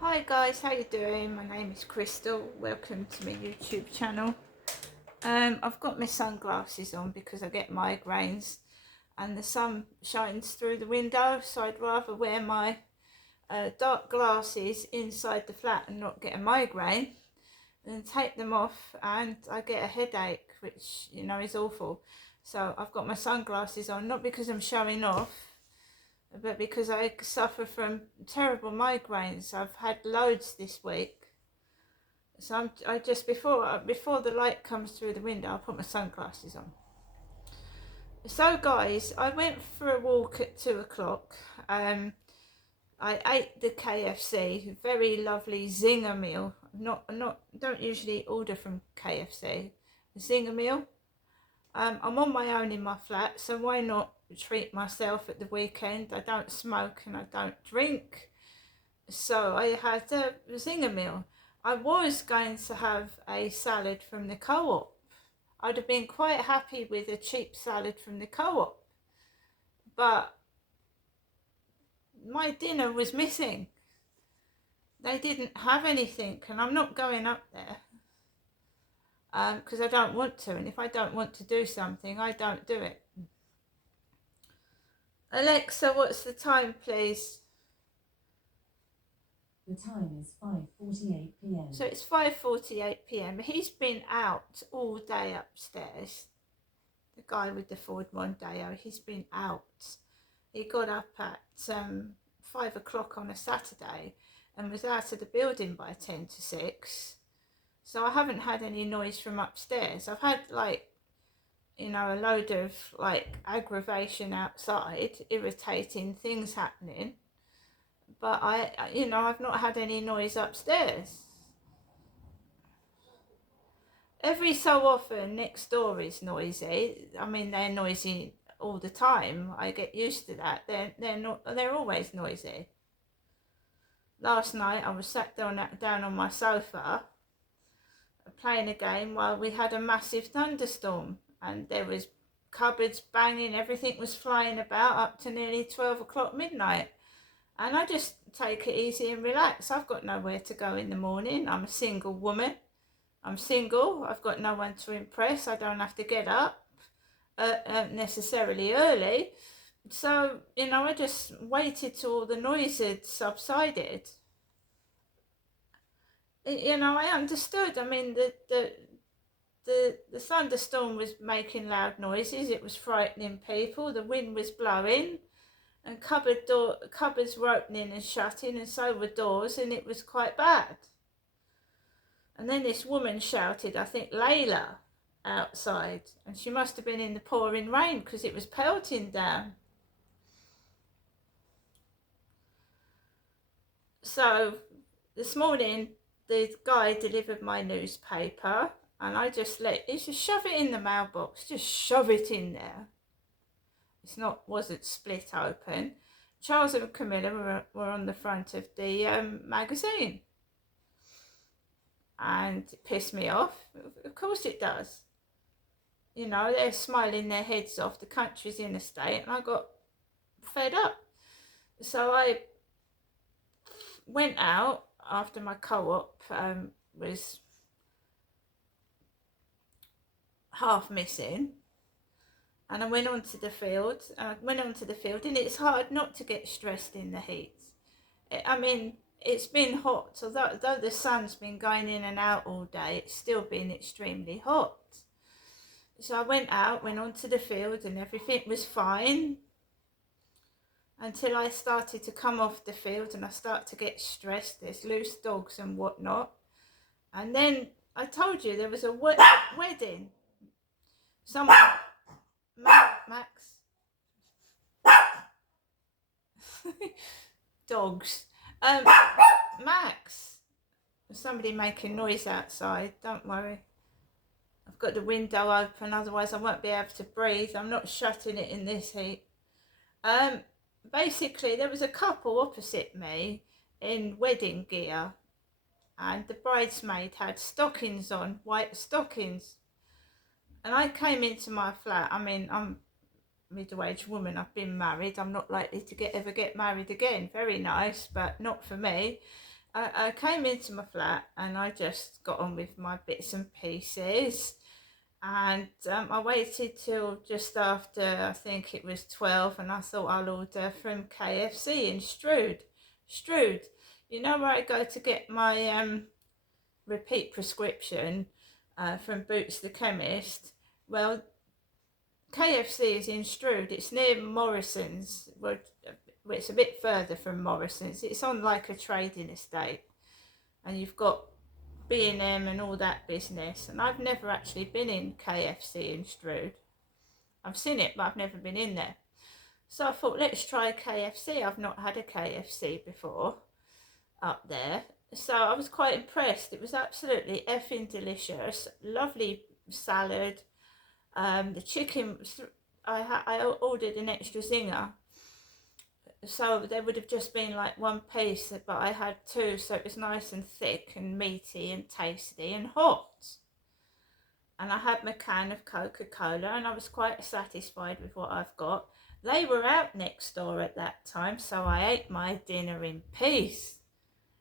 Hi guys, how you doing? My name is Crystal. Welcome to my YouTube channel. I've got my sunglasses on because I get migraines and the sun shines through the window, so I'd rather wear my dark glasses inside the flat and not get a migraine than take them off and I get a headache, which is awful. So I've got my sunglasses on, not because I'm showing off, but because I suffer from terrible migraines. I've had loads this week. So I just before the light comes through the window, I put my sunglasses on. So guys, I went for a walk at 2 o'clock. I ate the KFC, very lovely Zinger meal. Don't usually order from KFC. Zinger meal. I'm on my own in my flat, so why not treat myself at the weekend? I don't smoke and I don't drink, so I had a Zinger meal. I was going to have a salad from the co-op. I'd have been quite happy with a cheap salad from the co-op, but my dinner was missing. They didn't have anything, and I'm not going up there because I don't want to, and if I don't want to do something, I don't do it. Alexa, what's the time, please? The time is 5:48 p.m. So it's 5:48 p.m. He's been out all day upstairs. The guy with the Ford Mondeo, he's been out. He got up at 5 o'clock on a Saturday and was out of the building by 10 to 6. So I haven't had any noise from upstairs. I've had a load of aggravation outside, irritating things happening. But I've not had any noise upstairs. Every so often next door is noisy. I mean, they're noisy all the time. I get used to that. They're always noisy. Last night I was sat down on my sofa playing a game while we had a massive thunderstorm, and there was cupboards banging, everything was flying about up to nearly 12 o'clock midnight. And I just take it easy and relax. I've got nowhere to go in the morning. I'm a single woman. I'm single. I've got no one to impress. I don't have to get up necessarily early. So, I just waited till all the noise had subsided. I understood. I mean, the thunderstorm was making loud noises. It was frightening people. The wind was blowing. And cupboards were opening and shutting, and so were doors, and it was quite bad. And then this woman shouted, I think Layla, outside, and she must have been in the pouring rain because it was pelting down. So this morning the guy delivered my newspaper, and I just shove it in the mailbox, just shove it in there. Wasn't split open. Charles and Camilla were on the front of the magazine, and it pissed me off. Of course it does. They're smiling their heads off. The country's in a state, and I got fed up. So I went out after my co-op was half missing. And I went onto the field, and it's hard not to get stressed in the heat. It's been hot, although the sun's been going in and out all day, it's still been extremely hot. So I went onto the field, and everything was fine until I started to come off the field and I start to get stressed. There's loose dogs and whatnot. And then I told you there was a wedding. Someone... Max. Dogs. Max. There's somebody making noise outside. Don't worry. I've got the window open, otherwise I won't be able to breathe. I'm not shutting it in this heat. Basically, there was a couple opposite me in wedding gear, and the bridesmaid had stockings on, white stockings. And I came into my flat. I'm a middle-aged woman. I've been married. I'm not likely to ever get married again. Very nice, but not for me. I came into my flat and I just got on with my bits and pieces. And I waited till just after, I think it was 12, and I thought I'll order from KFC in Strood. Strood, you know where I go to get my repeat prescription from Boots the chemist? Well, KFC is in Strood. It's near Morrison's. Well, it's a bit further from Morrison's. It's on like a trading estate, and you've got B&M and all that business. And I've never actually been in KFC in Strood. I've seen it, but I've never been in there. So I thought, let's try KFC. I've not had a KFC before up there. So I was quite impressed. It was absolutely effing delicious. Lovely salad. The chicken, I ordered an extra zinger. So there would have just been like one piece, but I had two, so it was nice and thick and meaty and tasty and hot. And I had my can of Coca-Cola, and I was quite satisfied with what I've got. They were out next door at that time, so I ate my dinner in peace.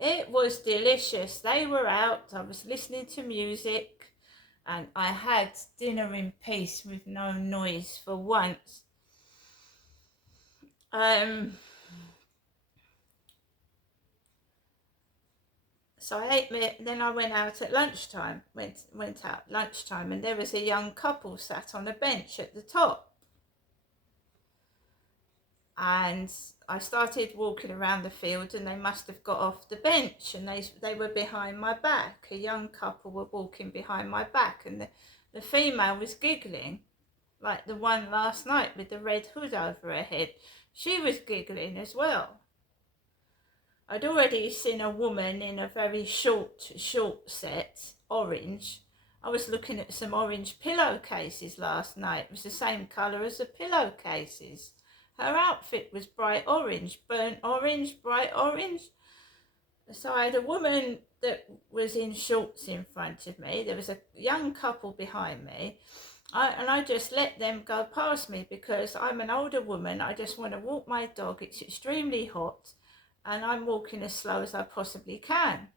It was delicious. They were out, I was listening to music, and I had dinner in peace with no noise for once. So I ate then I went out at lunchtime, went out lunchtime, and there was a young couple sat on a bench at the top. And I started walking around the field, and they must have got off the bench, and they were behind my back. A young couple were walking behind my back, and the female was giggling, like the one last night with the red hood over her head. She was giggling as well. I'd already seen a woman in a very short set, orange. I was looking at some orange pillowcases last night. It was the same colour as the pillowcases. Her outfit was bright orange, burnt orange, bright orange. So I had a woman that was in shorts in front of me. There was a young couple behind me. And I just let them go past me because I'm an older woman. I just want to walk my dog. It's extremely hot, and I'm walking as slow as I possibly can.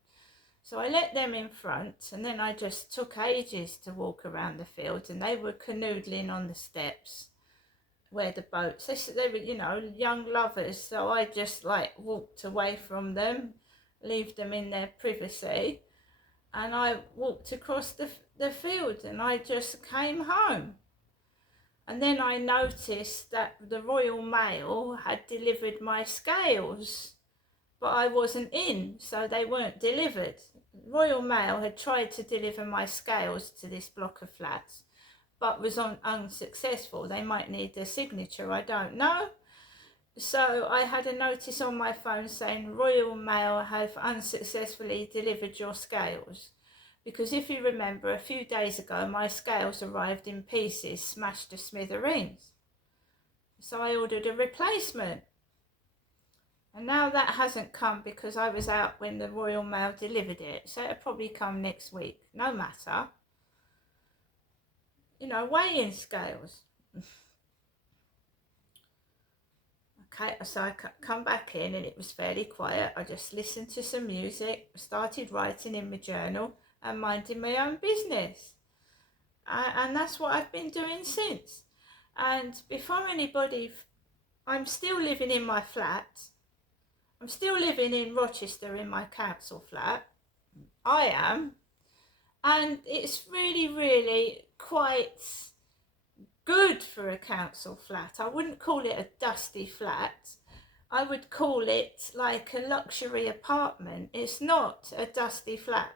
So I let them in front, and then I just took ages to walk around the field, and they were canoodling on the steps where the boats, they were, you know, young lovers. So I just like walked away from them, leave them in their privacy, and I walked across the field, and I just came home. And then I noticed that the Royal Mail had delivered my scales, but I wasn't in, so they weren't delivered. Royal Mail had tried to deliver my scales to this block of flats, but was unsuccessful. They might need their signature, I don't know. So I had a notice on my phone saying Royal Mail have unsuccessfully delivered your scales. Because if you remember, a few days ago, my scales arrived in pieces, smashed to smithereens. So I ordered a replacement. And now that hasn't come because I was out when the Royal Mail delivered it. So it'll probably come next week. No matter. You know, weighing scales. Okay, so I come back in and it was fairly quiet. I just listened to some music, started writing in my journal and minding my own business. And that's what I've been doing since. And before anybody, I'm still living in my flat. I'm still living in Rochester in my council flat. I am. And it's really, really quite good for a council flat. I wouldn't call it a dusty flat. I would call it like a luxury apartment. It's not a dusty flat.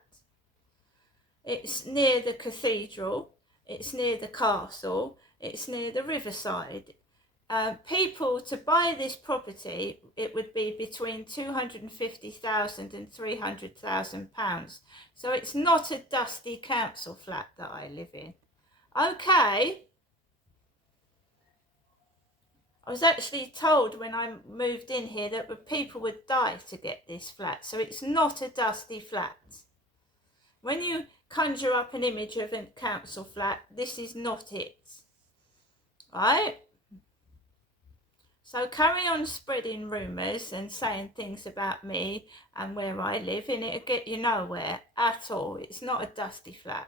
It's near the cathedral. It's near the castle. It's near the riverside. People to buy this property, it would be between £250,000 and £300,000. So it's not a dusty council flat that I live in. Okay. I was actually told when I moved in here that people would die to get this flat. So it's not a dusty flat. When you conjure up an image of a council flat, this is not it. Right? So carry on spreading rumours and saying things about me and where I live, and it'll get you nowhere at all. It's not a dusty flat.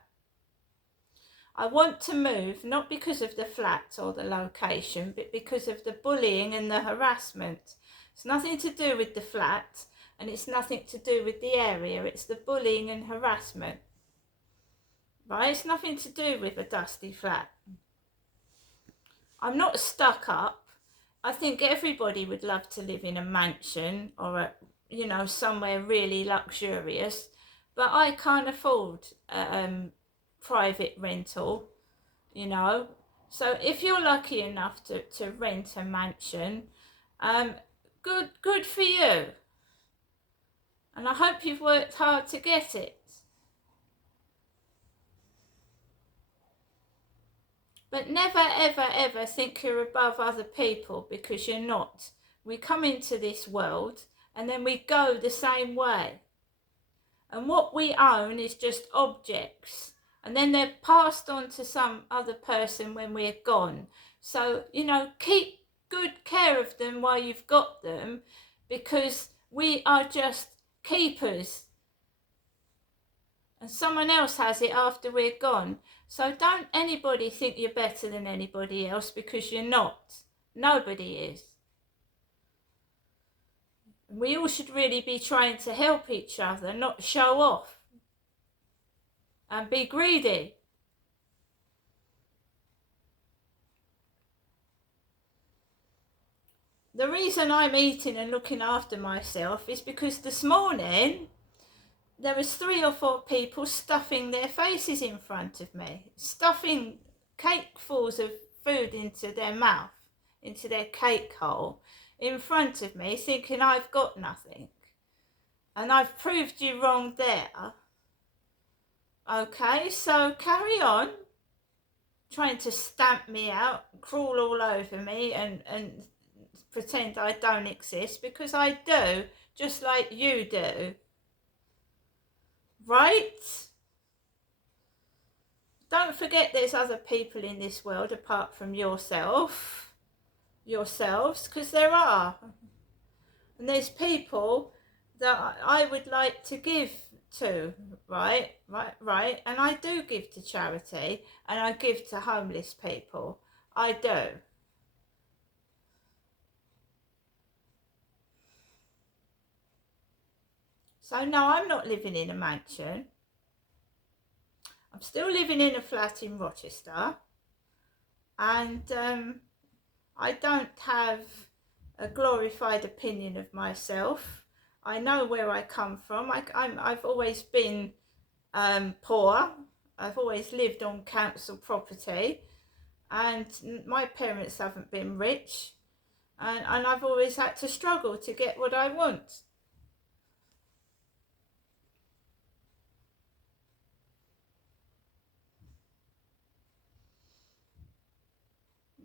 I want to move, not because of the flat or the location, but because of the bullying and the harassment. It's nothing to do with the flat, and it's nothing to do with the area. It's the bullying and harassment. Right? It's nothing to do with a dusty flat. I'm not stuck up. I think everybody would love to live in a mansion or somewhere really luxurious, but I can't afford private rental, So if you're lucky enough to rent a mansion, good for you. And I hope you've worked hard to get it. But never, ever, ever think you're above other people, because you're not. We come into this world and then we go the same way. And what we own is just objects. And then they're passed on to some other person when we're gone. So, keep good care of them while you've got them, because we are just keepers. And someone else has it after we're gone. So don't anybody think you're better than anybody else, because you're not. Nobody is. We all should really be trying to help each other, not show off and be greedy. The reason I'm eating and looking after myself is because this morning there was 3 or 4 people stuffing their faces in front of me, stuffing cakefuls of food into their mouth, into their cake hole in front of me, thinking I've got nothing. And I've proved you wrong there. Okay, so carry on trying to stamp me out, crawl all over me and pretend I don't exist, because I do, just like you do. Right? Don't forget there's other people in this world apart from yourselves, because there are. And there's people that I would like to give to, right? And I do give to charity, and I give to homeless people. I do. So no, I'm not living in a mansion. I'm still living in a flat in Rochester, and I don't have a glorified opinion of myself. I know where I come from. I've always been poor. I've always lived on council property, and my parents haven't been rich, and I've always had to struggle to get what I want.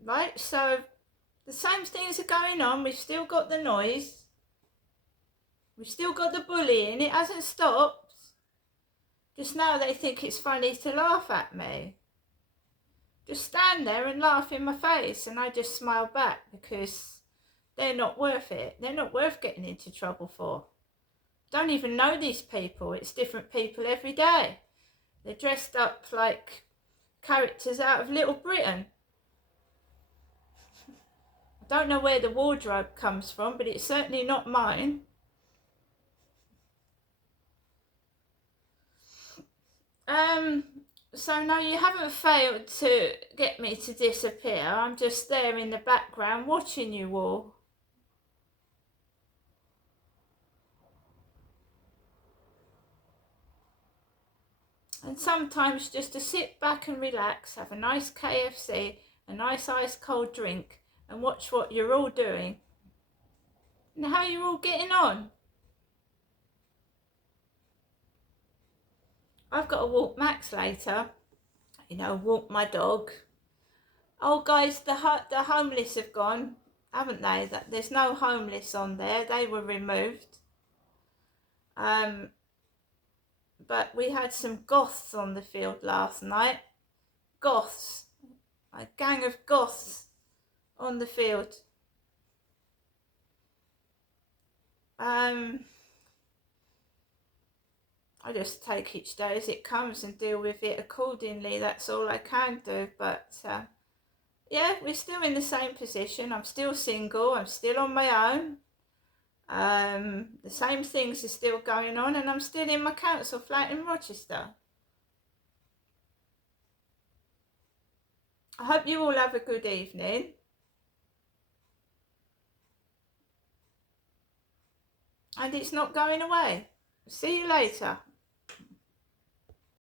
Right, so the same things are going on. We've still got the noise. We've still got the bullying. It hasn't stopped. Just now they think it's funny to laugh at me. Just stand there and laugh in my face, and I just smile back, because they're not worth it. They're not worth getting into trouble for. Don't even know these people. It's different people every day. They're dressed up like characters out of Little Britain. I don't know where the wardrobe comes from, but it's certainly not mine. So no, you haven't failed to get me to disappear. I'm just there in the background watching you all. And sometimes just to sit back and relax, have a nice KFC, a nice ice cold drink, and watch what you're all doing and how you're all getting on. I've got to walk Max later, walk my dog. Oh guys, the homeless have gone, haven't they? There's no homeless on there. They were removed. But we had some goths on the field last night. Goths. A gang of goths on the field. I just take each day as it comes and deal with it accordingly. That's all I can do. But yeah, we're still in the same position. I'm still single. I'm still on my own. The same things are still going on, and I'm still in my council flat in Rochester. I hope you all have a good evening. And it's not going away. See you later.